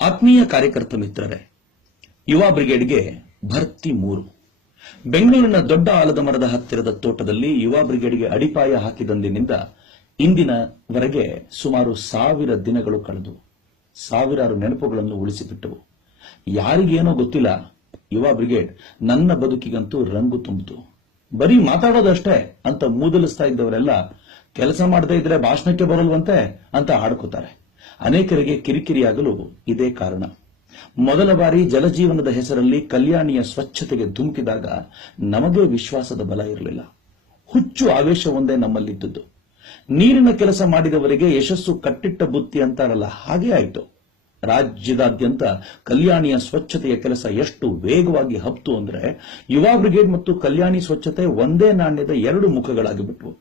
ಆತ್ಮೀಯ ಕಾರ್ಯಕರ್ತ ಮಿತ್ರರೇ, ಯುವ ಬ್ರಿಗೇಡ್ಗೆ ಭರ್ತಿ ಮೂರು. ಬೆಂಗಳೂರಿನ ದೊಡ್ಡ ಆಲದ ಮರದ ಹತ್ತಿರದ ತೋಟದಲ್ಲಿ ಯುವ ಬ್ರಿಗೇಡ್ಗೆ ಅಡಿಪಾಯ ಹಾಕಿದಂದಿನಿಂದ ಇಂದಿನವರೆಗೆ ಸುಮಾರು ಸಾವಿರ ದಿನಗಳು ಕಳೆದು ಸಾವಿರಾರು ನೆನಪುಗಳನ್ನು ಉಳಿಸಿಬಿಟ್ಟವು. ಯಾರಿಗೇನೋ ಗೊತ್ತಿಲ್ಲ, ಯುವ ಬ್ರಿಗೇಡ್ ನನ್ನ ಬದುಕಿಗಂತೂ ರಂಗು ತುಂಬಿತು. ಬರೀ ಮಾತಾಡೋದಷ್ಟೇ ಅಂತ ಮೂದಲಿಸ್ತಾ ಇದ್ದವರೆಲ್ಲ, ಕೆಲಸ ಮಾಡದೇ ಇದ್ರೆ ಭಾಷಣಕ್ಕೆ ಬರಲ್ವಂತೆ ಅಂತ ಹಾಡ್ಕೋತಾರೆ. ಅನೇಕರಿಗೆ ಕಿರಿಕಿರಿಯಾಗಲು ಇದೇ ಕಾರಣ. ಮೊದಲ ಬಾರಿ ಜಲಜೀವನದ ಹೆಸರಲ್ಲಿ ಕಲ್ಯಾಣಿಯ ಸ್ವಚ್ಛತೆಗೆ ಧುಮುಕಿದಾಗ ನಮಗೆ ವಿಶ್ವಾಸದ ಬಲ ಇರಲಿಲ್ಲ. ಹುಚ್ಚು ಆವೇಶವೊಂದೇ ಒಂದೇ ನಮ್ಮಲ್ಲಿದ್ದುದು. ನೀರಿನ ಕೆಲಸ ಮಾಡಿದವರಿಗೆ ಯಶಸ್ಸು ಕಟ್ಟಿಟ್ಟ ಬುತ್ತಿ ಅಂತಾರಲ್ಲ, ಹಾಗೆ ಆಯಿತು. ರಾಜ್ಯದಾದ್ಯಂತ ಕಲ್ಯಾಣಿಯ ಸ್ವಚ್ಛತೆಯ ಕೆಲಸ ಎಷ್ಟು ವೇಗವಾಗಿ ಹಬ್ತು ಅಂದ್ರೆ ಯುವ ಬ್ರಿಗೇಡ್ ಮತ್ತು ಕಲ್ಯಾಣಿ ಸ್ವಚ್ಛತೆ ಒಂದೇ ನಾಣ್ಯದ ಎರಡು ಮುಖಗಳಾಗಿಬಿಟ್ವು.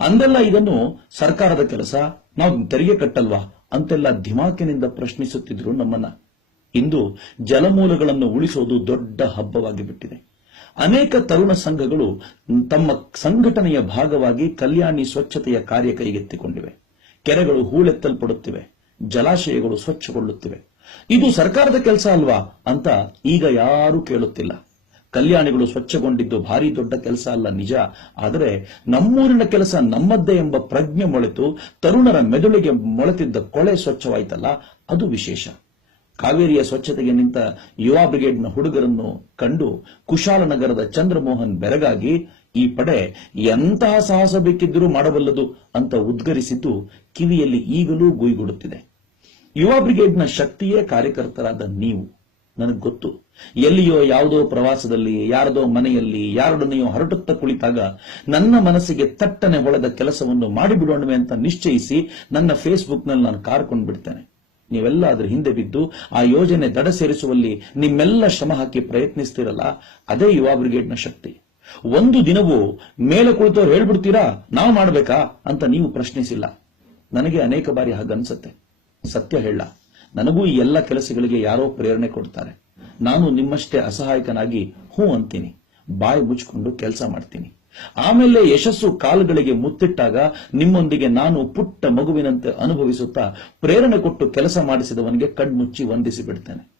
ಅಂದೆಲ್ಲ ಇದನ್ನು ಸರ್ಕಾರದ ಕೆಲಸ, ನಾವು ತೆರಿಗೆ ಕಟ್ಟಲ್ವಾ? ಅಂತೆಲ್ಲ ಧಿಮಾಕಿನಿಂದ ಪ್ರಶ್ನಿಸುತ್ತಿದ್ರು ನಮ್ಮನ್ನ ಇಂದು ಜಲಮೂಲಗಳನ್ನು ಉಳಿಸೋದು ದೊಡ್ಡ ಹಬ್ಬವಾಗಿ ಬಿಟ್ಟಿದೆ ಅನೇಕ ತರುಣ ಸಂಘಗಳು ತಮ್ಮ ಸಂಘಟನೆಯ ಭಾಗವಾಗಿ ಕಲ್ಯಾಣಿ ಸ್ವಚ್ಛತೆಯ ಕಾರ್ಯ ಕೈಗೆತ್ತಿಕೊಂಡಿವೆ. ಕೆರೆಗಳು ಹೂಳೆತ್ತಲ್ಪಡುತ್ತಿವೆ, ಜಲಾಶಯಗಳು ಸ್ವಚ್ಛಗೊಳ್ಳುತ್ತಿವೆ. ಇದು ಸರ್ಕಾರದ ಕೆಲಸ ಅಲ್ವಾ ಅಂತ ಈಗ ಯಾರೂ ಕೇಳುತ್ತಿಲ್ಲ. ಕಲ್ಯಾಣಿಗಳು ಸ್ವಚ್ಛಗೊಂಡಿದ್ದು ಭಾರಿ ದೊಡ್ಡ ಕೆಲಸ ಅಲ್ಲ ನಿಜ. ಆದರೆ ನಮ್ಮೂರಿನ ಕೆಲಸ ನಮ್ಮದ್ದೇ ಎಂಬ ಪ್ರಜ್ಞೆ ಮೊಳೆತು ತರುಣರ ಮೆದುಳಿಗೆ ಮೊಳೆತಿದ್ದ ಕೊಳೆ ಸ್ವಚ್ಛವಾಯ್ತಲ್ಲ, ಅದು ವಿಶೇಷ. ಕಾವೇರಿಯ ಸ್ವಚ್ಛತೆಗೆ ನಿಂತ ಯುವ ಬ್ರಿಗೇಡ್ನ ಹುಡುಗರನ್ನು ಕಂಡು ಕುಶಾಲನಗರದ ಚಂದ್ರಮೋಹನ್ ಬೆರಗಾಗಿ, ಈ ಪಡೆ ಎಂತಹ ಸಾಹಸ ಬೇಕಿದ್ದರೂ ಮಾಡಬಲ್ಲದು ಅಂತ ಉದ್ಗರಿಸಿದ್ದು ಕಿವಿಯಲ್ಲಿ ಈಗಲೂ ಗುಯ್ಗುಡುತ್ತಿದೆ. ಯುವ ಬ್ರಿಗೇಡ್ನ ಶಕ್ತಿಯೇ ಕಾರ್ಯಕರ್ತರಾದ ನೀವು. ನನಗೆ ಗೊತ್ತು. ಎಲ್ಲಿಯೋ ಯಾವುದೋ ಪ್ರವಾಸದಲ್ಲಿ, ಯಾರದೋ ಮನೆಯಲ್ಲಿ, ಯಾರೊಡನೆಯೋ ಹೊರಟುತ್ತಾ ಕುಳಿತಾಗ ನನ್ನ ಮನಸ್ಸಿಗೆ ತಟ್ಟನೆ ಹೊಳೆದ ಕೆಲಸವನ್ನು ಮಾಡಿಬಿಡೋಣವೆ ಅಂತ ನಿಶ್ಚಯಿಸಿ ನನ್ನ ಫೇಸ್ಬುಕ್ನಲ್ಲಿ ನಾನು ಕಾರ್ಕೊಂಡು ಬಿಡ್ತೇನೆ ನೀವೆಲ್ಲ ಅದ್ರ ಹಿಂದೆ ಬಿದ್ದು ಆ ಯೋಜನೆ ದಡ ಸೇರಿಸುವಲ್ಲಿ ನಿಮ್ಮೆಲ್ಲ ಶ್ರಮ ಹಾಕಿ ಪ್ರಯತ್ನಿಸ್ತಿರಲ್ಲ, ಅದೇ ಯುವ ಬ್ರಿಗೇಡ್ನ ಶಕ್ತಿ. ಒಂದು ದಿನವೂ ಮೇಲೆ ಕುಳಿತವ್ರು ಹೇಳ್ಬಿಡ್ತೀರಾ, ನಾವು ಮಾಡಬೇಕಾ ಅಂತ ನೀವು ಪ್ರಶ್ನಿಸಿಲ್ಲ. ನನಗೆ ಅನೇಕ ಬಾರಿ ಹಾಗನ್ಸತ್ತೆ. ಸತ್ಯ ಹೇಳ. ನನಗೂ ಈ ಎಲ್ಲ ಕೆಲಸಗಳಿಗೆ ಯಾರೋ ಪ್ರೇರಣೆ ಕೊಡ್ತಾರೆ. ನಾನು ನಿಮ್ಮಷ್ಟೇ ಅಸಹಾಯಕನಾಗಿ ಹೂ ಅಂತೀನಿ. ಬಾಯಿ ಮುಚ್ಚಿಕೊಂಡು ಕೆಲಸ ಮಾಡ್ತೀನಿ. ಆಮೇಲೆ ಯಶಸ್ಸು ಕಾಲುಗಳಿಗೆ ಮುತ್ತಿಟ್ಟಾಗ ನಿಮ್ಮೊಂದಿಗೆ ನಾನು ಪುಟ್ಟ ಮಗುವಿನಂತೆ ಅನುಭವಿಸುತ್ತಾ ಪ್ರೇರಣೆ ಕೊಟ್ಟು ಕೆಲಸ ಮಾಡಿಸಿದವನಿಗೆ ಕಣ್ಮುಚ್ಚಿ ವಂದಿಸಿ ಬಿಡ್ತೇನೆ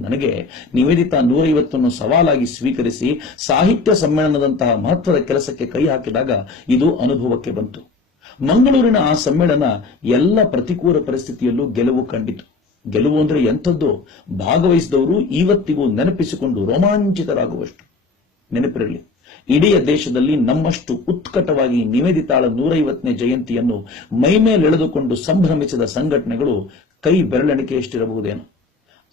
ನನಗೆ ನಿವೇದಿತಾ ನೂರೈವತ್ತನ್ನು ಸವಾಲಾಗಿ ಸ್ವೀಕರಿಸಿ ಸಾಹಿತ್ಯ ಸಮ್ಮೇಳನದಂತಹ ಮಹತ್ವದ ಕೆಲಸಕ್ಕೆ ಕೈ ಹಾಕಿದಾಗ ಇದು ಅನುಭವಕ್ಕೆ ಬಂತು. ಮಂಗಳೂರಿನ ಆ ಸಮ್ಮೇಳನ ಎಲ್ಲ ಪ್ರತಿಕೂಲ ಪರಿಸ್ಥಿತಿಯಲ್ಲೂ ಗೆಲುವು ಕಂಡಿತು. ಗೆಲುವು ಅಂದ್ರೆ ಎಂಥದ್ದು? ಭಾಗವಹಿಸಿದವರು ಇವತ್ತಿಗೂ ನೆನಪಿಸಿಕೊಂಡು ರೋಮಾಂಚಿತರಾಗುವಷ್ಟು. ನೆನಪಿರಲಿ, ಇಡೀ ದೇಶದಲ್ಲಿ ನಮ್ಮಷ್ಟು ಉತ್ಕಟವಾಗಿ ನಿವೇದಿತಾಳ ನೂರೈವತ್ತನೇ ಜಯಂತಿಯನ್ನು ಮೈಮೇಲೆಳೆದುಕೊಂಡು ಸಂಭ್ರಮಿಸಿದ ಸಂಘಟನೆಗಳು ಕೈ ಬೆರಳೆಣಿಕೆಯಷ್ಟಿರಬಹುದೇನು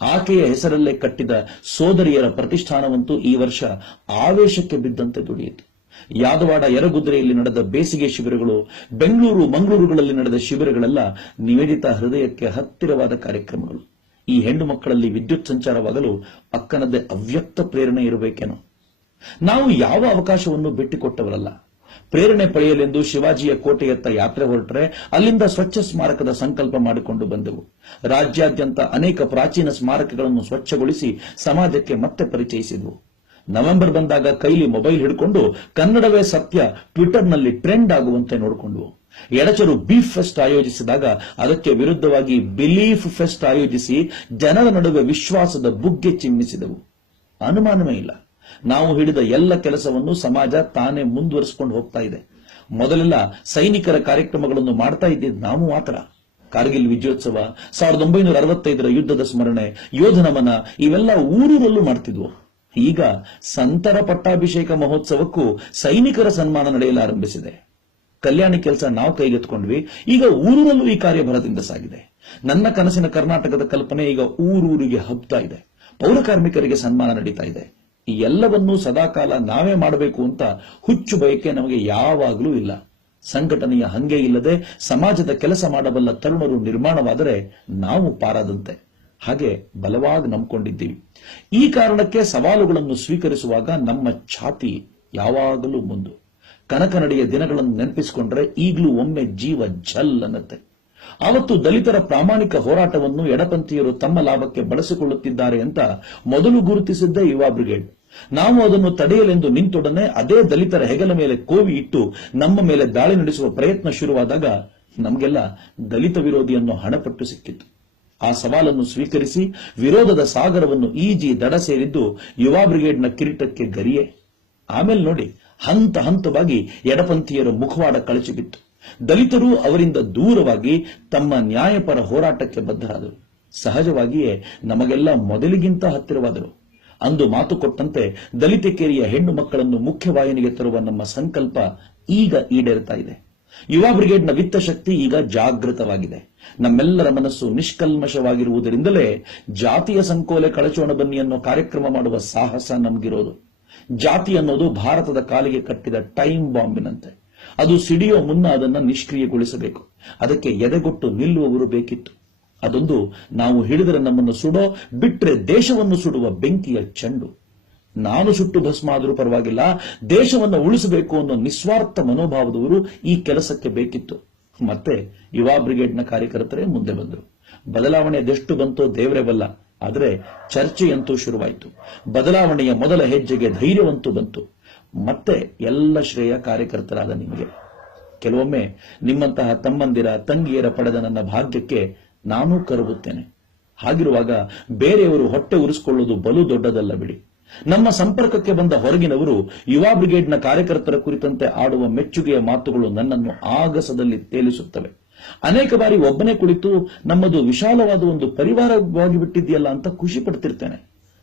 ಆಕೆಯ ಹೆಸರಲ್ಲೇ ಕಟ್ಟಿದ ಸೋದರಿಯರ ಪ್ರತಿಷ್ಠಾನವಂತೂ ಈ ವರ್ಷ ಆವೇಶಕ್ಕೆ ಬಿದ್ದಂತೆ ದುಡಿಯಿತು. ಯಾದವಾಡ ಯರಗುದ್ರೆಯಲ್ಲಿ ನಡೆದ ಬೇಸಿಗೆ ಶಿಬಿರಗಳು, ಬೆಂಗಳೂರು, ಮಂಗಳೂರುಗಳಲ್ಲಿ ನಡೆದ ಶಿಬಿರಗಳೆಲ್ಲ ನಿವೇದಿತ ಹೃದಯಕ್ಕೆ ಹತ್ತಿರವಾದ ಕಾರ್ಯಕ್ರಮಗಳು. ಈ ಹೆಣ್ಣು ಮಕ್ಕಳಲ್ಲಿ ವಿದ್ಯುತ್ ಸಂಚಾರವಾಗಲು ಅಕ್ಕನದ್ದೇ ಅವ್ಯಕ್ತ ಪ್ರೇರಣೆ ಇರಬೇಕೇನೋ. ನಾವು ಯಾವ ಅವಕಾಶವನ್ನು ಬಿಟ್ಟುಕೊಟ್ಟವರಲ್ಲ. ಪ್ರೇರಣೆ ಪಡೆಯಲೆಂದು ಶಿವಾಜಿಯ ಕೋಟೆಯತ್ತ ಯಾತ್ರೆ ಹೊರಟರೆ ಅಲ್ಲಿಂದ ಸ್ವಚ್ಛ ಸ್ಮಾರಕದ ಸಂಕಲ್ಪ ಮಾಡಿಕೊಂಡು ಬಂದೆವು. ರಾಜ್ಯಾದ್ಯಂತ ಅನೇಕ ಪ್ರಾಚೀನ ಸ್ಮಾರಕಗಳನ್ನು ಸ್ವಚ್ಛಗೊಳಿಸಿ ಸಮಾಜಕ್ಕೆ ಮತ್ತೆ ಪರಿಚಯಿಸಿದ್ವು. ನವೆಂಬರ್ ಬಂದಾಗ ಕೈಲಿ ಮೊಬೈಲ್ ಹಿಡ್ಕೊಂಡು ಕನ್ನಡವೇ ಸತ್ಯ, ಟ್ವಿಟರ್ನಲ್ಲಿ ಟ್ರೆಂಡ್ ಆಗುವಂತೆ ನೋಡಿಕೊಂಡ್ವು ಎಡಚರು ಬೀಫ್ ಫೆಸ್ಟ್ ಆಯೋಜಿಸಿದಾಗ ಅದಕ್ಕೆ ವಿರುದ್ಧವಾಗಿ ಬಿಲೀಫ್ ಫೆಸ್ಟ್ ಆಯೋಜಿಸಿ ಜನರ ನಡುವೆ ವಿಶ್ವಾಸದ ಬುಗ್ಗೆ ಚಿಮ್ಮಿಸಿದವು. ಅನುಮಾನವೇ ಇಲ್ಲ. ನಾವು ಹಿಡಿದ ಎಲ್ಲ ಕೆಲಸವನ್ನು ಸಮಾಜ ತಾನೇ ಮುಂದುವರಿಸಿಕೊಂಡು ಹೋಗ್ತಾ ಇದೆ. ಮೊದಲೆಲ್ಲ ಸೈನಿಕರ ಕಾರ್ಯಕ್ರಮಗಳನ್ನು ಮಾಡ್ತಾ ಇದ್ದಿದ್ದು ನಾವು ಮಾತ್ರ. ಕಾರ್ಗಿಲ್ ವಿಜಯೋತ್ಸವ, ಸಾವಿರದ ಒಂಬೈನೂರ ಅರವತ್ತೈದರ ಯುದ್ಧದ ಸ್ಮರಣೆ, ಯೋಧನ ಮನ, ಇವೆಲ್ಲ ಊರೂರಲ್ಲೂ ಮಾಡ್ತಿದ್ವು. ಈಗ ಸಂತರ ಪಟ್ಟಾಭಿಷೇಕ ಮಹೋತ್ಸವಕ್ಕೂ ಸೈನಿಕರ ಸನ್ಮಾನ ನಡೆಯಲಾರಂಭಿಸಿದೆ ಕಲ್ಯಾಣಿ ಕೆಲಸ ನಾವು ಕೈಗೆತ್ಕೊಂಡ್ವಿ ಈಗ ಊರೂರಲ್ಲೂ ಈ ಕಾರ್ಯ ಭರದಿಂದ ಸಾಗಿದೆ. ನನ್ನ ಕನಸಿನ ಕರ್ನಾಟಕದ ಕಲ್ಪನೆ ಈಗ ಊರೂರಿಗೆ ಹಬ್ತಾ ಇದೆ. ಪೌರ ಕಾರ್ಮಿಕರಿಗೆ ಸನ್ಮಾನ ನಡೀತಾ ಇದೆ. ಈ ಎಲ್ಲವನ್ನೂ ಸದಾಕಾಲ ನಾವೇ ಮಾಡಬೇಕು ಅಂತ ಹುಚ್ಚು ಬಯಕೆ ನಮಗೆ ಯಾವಾಗಲೂ ಇಲ್ಲ. ಸಂಘಟನೆಯ ಹಂಗೆ ಇಲ್ಲದೆ ಸಮಾಜದ ಕೆಲಸ ಮಾಡಬಲ್ಲ ತರುಣರು ನಿರ್ಮಾಣವಾದರೆ ನಾವು ಪಾರಾದಂತೆ. ಹಾಗೆ ಬಲವಾಗಿ ನಂಬಿಕೊಂಡಿದ್ದೀವಿ. ಈ ಕಾರಣಕ್ಕೆ ಸವಾಲುಗಳನ್ನು ಸ್ವೀಕರಿಸುವಾಗ ನಮ್ಮ ಛಾತಿ ಯಾವಾಗಲೂ ಮುಂದು. ಕನಕನಡಿಯ ದಿನಗಳನ್ನು ನೆನಪಿಸಿಕೊಂಡ್ರೆ ಈಗಲೂ ಒಮ್ಮೆ ಜೀವ ಝಲ್ ಅನ್ನತ್ತೆ. ಆವತ್ತು ದಲಿತರ ಪ್ರಾಮಾಣಿಕ ಹೋರಾಟವನ್ನು ಎಡಪಂಥೀಯರು ತಮ್ಮ ಲಾಭಕ್ಕೆ ಬಳಸಿಕೊಳ್ಳುತ್ತಿದ್ದಾರೆ ಅಂತ ಮೊದಲು ಗುರುತಿಸಿದ್ದ ಯುವ ಬ್ರಿಗೇಡ್. ನಾವು ಅದನ್ನು ತಡೆಯಲೆಂದು ನಿಂತೊಡನೆ ಅದೇ ದಲಿತರ ಹೆಗಲ ಮೇಲೆ ಕೋವಿ ಇಟ್ಟು ನಮ್ಮ ಮೇಲೆ ದಾಳಿ ನಡೆಸುವ ಪ್ರಯತ್ನ ಶುರುವಾದಾಗ ನಮಗೆಲ್ಲ ದಲಿತ ವಿರೋಧಿಯನ್ನು ಹಣಪಟ್ಟು ಸಿಕ್ಕಿತ್ತು. ಆ ಸವಾಲನ್ನು ಸ್ವೀಕರಿಸಿ ವಿರೋಧದ ಸಾಗರವನ್ನು ಈಜಿ ದಡ ಸೇರಿದ್ದು ಯುವ ಬ್ರಿಗೇಡ್ನ ಕಿರೀಟಕ್ಕೆ ಗರಿಯೇ. ಆಮೇಲೆ ನೋಡಿ, ಹಂತ ಹಂತವಾಗಿ ಎಡಪಂಥೀಯರ ಮುಖವಾಡ ಕಳಚಿ ಬಿತ್ತು ದಲಿತರು ಅವರಿಂದ ದೂರವಾಗಿ ತಮ್ಮ ನ್ಯಾಯಪರ ಹೋರಾಟಕ್ಕೆ ಬದ್ಧರಾದರು. ಸಹಜವಾಗಿಯೇ ನಮಗೆಲ್ಲ ಮೊದಲಿಗಿಂತ ಹತ್ತಿರವಾದರು. ಅಂದು ಮಾತು ಕೊಟ್ಟಂತೆ ದಲಿತ ಕೇರಿಯ ಹೆಣ್ಣು ಮಕ್ಕಳನ್ನು ಮುಖ್ಯವಾಹಿನಿಗೆ ತರುವ ನಮ್ಮ ಸಂಕಲ್ಪ ಈಗ ಈಡೇರ್ತಾ ಇದೆ. ಯುವ ಬ್ರಿಗೇಡ್ನ ವಿತ್ತಶಕ್ತಿ ಈಗ ಜಾಗೃತವಾಗಿದೆ. ನಮ್ಮೆಲ್ಲರ ಮನಸ್ಸು ನಿಷ್ಕಲ್ಮಶವಾಗಿರುವುದರಿಂದಲೇ ಜಾತಿಯ ಸಂಕೋಲೆ ಕಳಚೋಣ ಬನ್ನಿ ಅನ್ನೋ ಕಾರ್ಯಕ್ರಮ ಮಾಡುವ ಸಾಹಸ ನಮಗಿರೋದು. ಜಾತಿ ಅನ್ನೋದು ಭಾರತದ ಕಾಲಿಗೆ ಕಟ್ಟಿದ ಟೈಮ್ ಬಾಂಬಿನಂತೆ. ಅದು ಸಿಡಿಯೋ ಮುನ್ನ ಅದನ್ನ ನಿಷ್ಕ್ರಿಯಗೊಳಿಸಬೇಕು. ಅದಕ್ಕೆ ಎದೆಗೊಟ್ಟು ನಿಲ್ಲುವವರು ಬೇಕಿತ್ತು. ಅದೊಂದು ನಾವು ಹಿಡಿದರೆ ನಮ್ಮನ್ನು ಸುಡೋ, ಬಿಟ್ರೆ ದೇಶವನ್ನು ಸುಡುವ ಬೆಂಕಿಯ ಚೆಂಡು. ನಾನು ಸುಟ್ಟು ಭಸ್ಮ ಆದರೂ ಪರವಾಗಿಲ್ಲ. ದೇಶವನ್ನು ಉಳಿಸಬೇಕು ಅನ್ನೋ ನಿಸ್ವಾರ್ಥ ಮನೋಭಾವದವರು ಈ ಕೆಲಸಕ್ಕೆ ಬೇಕಿತ್ತು. ಮತ್ತೆ ಯುವ ಬ್ರಿಗೇಡ್ನ ಕಾರ್ಯಕರ್ತರೇ ಮುಂದೆ ಬಂದರು. ಬದಲಾವಣೆ ಅದೆಷ್ಟು ಬಂತೋ ದೇವರೇ ಬಲ್ಲ. ಆದರೆ ಚರ್ಚೆಯಂತೂ ಶುರುವಾಯಿತು. ಬದಲಾವಣೆಯ ಮೊದಲ ಹೆಜ್ಜೆಗೆ ಧೈರ್ಯವಂತೂ ಬಂತು. ಮತ್ತೆ ಎಲ್ಲ ಶ್ರೇಯ ಕಾರ್ಯಕರ್ತರಾದ ನಿಮಗೆ. ಕೆಲವೊಮ್ಮೆ ನಿಮ್ಮಂತಹ ತಮ್ಮಂದಿರ ತಂಗಿಯರ ಪಡೆದ ನನ್ನ ಭಾಗ್ಯಕ್ಕೆ ನಾನೂ ಕರಗುತ್ತೇನೆ. ಹಾಗಿರುವಾಗ ಬೇರೆಯವರು ಹೊಟ್ಟೆ ಉರಿಸಿಕೊಳ್ಳುವುದು ಬಲು ದೊಡ್ಡದಲ್ಲ ಬಿಡಿ. ನಮ್ಮ ಸಂಪರ್ಕಕ್ಕೆ ಬಂದ ಹೊರಗಿನವರು ಯುವ ಬ್ರಿಗೇಡ್ನ ಕಾರ್ಯಕರ್ತರ ಕುರಿತಂತೆ ಆಡುವ ಮೆಚ್ಚುಗೆಯ ಮಾತುಗಳು ನನ್ನನ್ನು ಆಗಸದಲ್ಲಿ ತೇಲಿಸುತ್ತವೆ. ಅನೇಕ ಬಾರಿ ಒಬ್ಬನೇ ಕುಳಿತು, ನಮ್ಮದು ವಿಶಾಲವಾದ ಒಂದು ಪರಿವಾರವಾಗಿ ಬಿಟ್ಟಿದೆಯಲ್ಲ ಅಂತ ಖುಷಿ ಪಡ್ತಿರ್ತೇನೆ.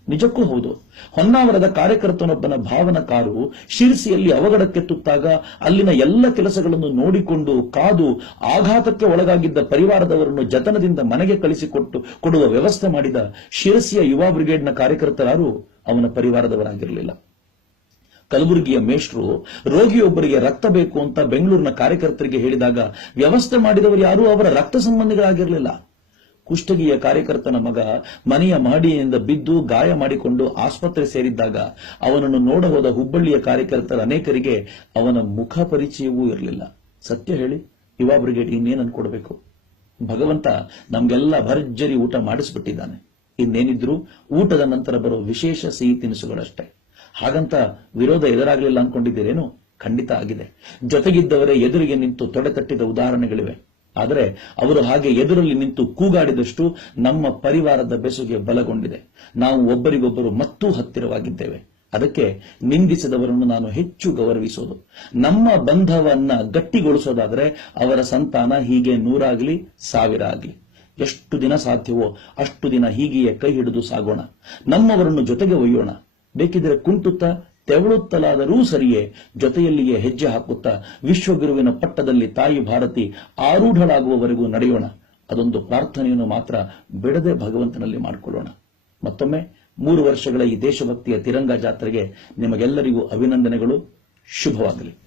ನಿಜಕ್ಕೂ ಹೌದು. ಹೊನ್ನಾವರದ ಕಾರ್ಯಕರ್ತನೊಬ್ಬನ ಭಾವನಕಾರು ಶಿರಸಿಯಲ್ಲಿ ಅವಘಡಕ್ಕೆ ತುತ್ತಾಗ ಅಲ್ಲಿನ ಎಲ್ಲ ಕೆಲಸಗಳನ್ನು ನೋಡಿಕೊಂಡು ಕಾದು ಆಘಾತಕ್ಕೆ ಒಳಗಾಗಿದ್ದ ಪರಿವಾರದವರನ್ನು ಜತನದಿಂದ ಮನೆಗೆ ಕಳಿಸಿಕೊಟ್ಟು ಕೊಡುವ ವ್ಯವಸ್ಥೆ ಮಾಡಿದ ಶಿರಸಿಯ ಯುವ ಬ್ರಿಗೇಡ್ನ ಕಾರ್ಯಕರ್ತರಾರು ಅವನ ಪರಿವಾರದವರಾಗಿರಲಿಲ್ಲ. ಕಲಬುರಗಿಯ ಮೇಷ್ಟ್ರು ರೋಗಿಯೊಬ್ಬರಿಗೆ ರಕ್ತ ಬೇಕು ಅಂತ ಬೆಂಗಳೂರಿನ ಕಾರ್ಯಕರ್ತರಿಗೆ ಹೇಳಿದಾಗ ವ್ಯವಸ್ಥೆ ಮಾಡಿದವರು ಯಾರೂ ಅವರ ರಕ್ತ ಸಂಬಂಧಿಗಳಾಗಿರಲಿಲ್ಲ. ಕುಷ್ಟಗಿಯ ಕಾರ್ಯಕರ್ತನ ಮಗ ಮನೆಯ ಮಹಡಿಯಿಂದ ಬಿದ್ದು ಗಾಯ ಮಾಡಿಕೊಂಡು ಆಸ್ಪತ್ರೆ ಸೇರಿದ್ದಾಗ ಅವನನ್ನು ನೋಡ ಹೋದ ಹುಬ್ಬಳ್ಳಿಯ ಕಾರ್ಯಕರ್ತರ ಅನೇಕರಿಗೆ ಅವನ ಮುಖ ಪರಿಚಯವೂ ಇರಲಿಲ್ಲ. ಸತ್ಯ ಹೇಳಿ, ಯುವ ಬ್ರಿಗೇಡ್ ಇನ್ನೇನ್ ಅನ್ಕೊಡ್ಬೇಕು ಭಗವಂತ ನಮ್ಗೆಲ್ಲ ಭರ್ಜರಿ ಊಟ ಮಾಡಿಸ್ಬಿಟ್ಟಿದ್ದಾನೆ. ಇನ್ನೇನಿದ್ರು ಊಟದ ನಂತರ ಬರೋ ವಿಶೇಷ ಸಿಹಿ ತಿನಿಸುಗಳಷ್ಟೇ. ಹಾಗಂತ ವಿರೋಧ ಎದುರಾಗಲಿಲ್ಲ ಅನ್ಕೊಂಡಿದ್ದೀರೇನು? ಖಂಡಿತ ಆಗಿದೆ. ಜೊತೆಗಿದ್ದವರೇ ಎದುರಿಗೆ ನಿಂತು ತೊಡೆತಟ್ಟಿದ ಉದಾಹರಣೆಗಳಿವೆ. ಆದರೆ ಅವರು ಹಾಗೆ ಎದುರಲ್ಲಿ ನಿಂತು ಕೂಗಾಡಿದಷ್ಟು ನಮ್ಮ ಪರಿವಾರದ ಬೆಸುಗೆ ಬಲಗೊಂಡಿದೆ. ನಾವು ಒಬ್ಬರಿಗೊಬ್ಬರು ಮತ್ತೂ ಹತ್ತಿರವಾಗಿದ್ದೇವೆ. ಅದಕ್ಕೆ ನಿಂದಿಸಿದವರನ್ನು ನಾನು ಹೆಚ್ಚು ಗೌರವಿಸೋದು. ನಮ್ಮ ಬಂಧವನ್ನ ಗಟ್ಟಿಗೊಳಿಸೋದಾದರೆ ಅವರ ಸಂತಾನ ಹೀಗೆ ನೂರಾಗಲಿ, ಸಾವಿರ ಆಗಲಿ. ಎಷ್ಟು ದಿನ ಸಾಧ್ಯವೋ ಅಷ್ಟು ದಿನ ಹೀಗೆಯೇ ಕೈ ಹಿಡಿದು ಸಾಗೋಣ. ನಮ್ಮವರನ್ನು ಜೊತೆಗೆ ಒಯ್ಯೋಣ. ಬೇಕಿದ್ರೆ ಕುಂಟುತ್ತಾ, ತೆವಳುತ್ತಲಾದರೂ ಸರಿಯೇ, ಜೊತೆಯಲ್ಲಿಯೇ ಹೆಜ್ಜೆ ಹಾಕುತ್ತಾ, ವಿಶ್ವಗುರುವಿನ ಪಟ್ಟದಲ್ಲಿ ತಾಯಿ ಭಾರತಿ ಆರೂಢಳಾಗುವವರೆಗೂ ನಡೆಯೋಣ. ಅದೊಂದು ಪ್ರಾರ್ಥನೆಯನ್ನು ಮಾತ್ರ ಬಿಡದೆ ಭಗವಂತನಲ್ಲಿ ಮಾಡಿಕೊಳ್ಳೋಣ. ಮತ್ತೊಮ್ಮೆ, ಮೂರು ವರ್ಷಗಳ ಈ ದೇಶಭಕ್ತಿಯ ತಿರಂಗ ಜಾತ್ರೆಗೆ ನಿಮಗೆಲ್ಲರಿಗೂ ಅಭಿನಂದನೆಗಳು. ಶುಭವಾಗಲಿ.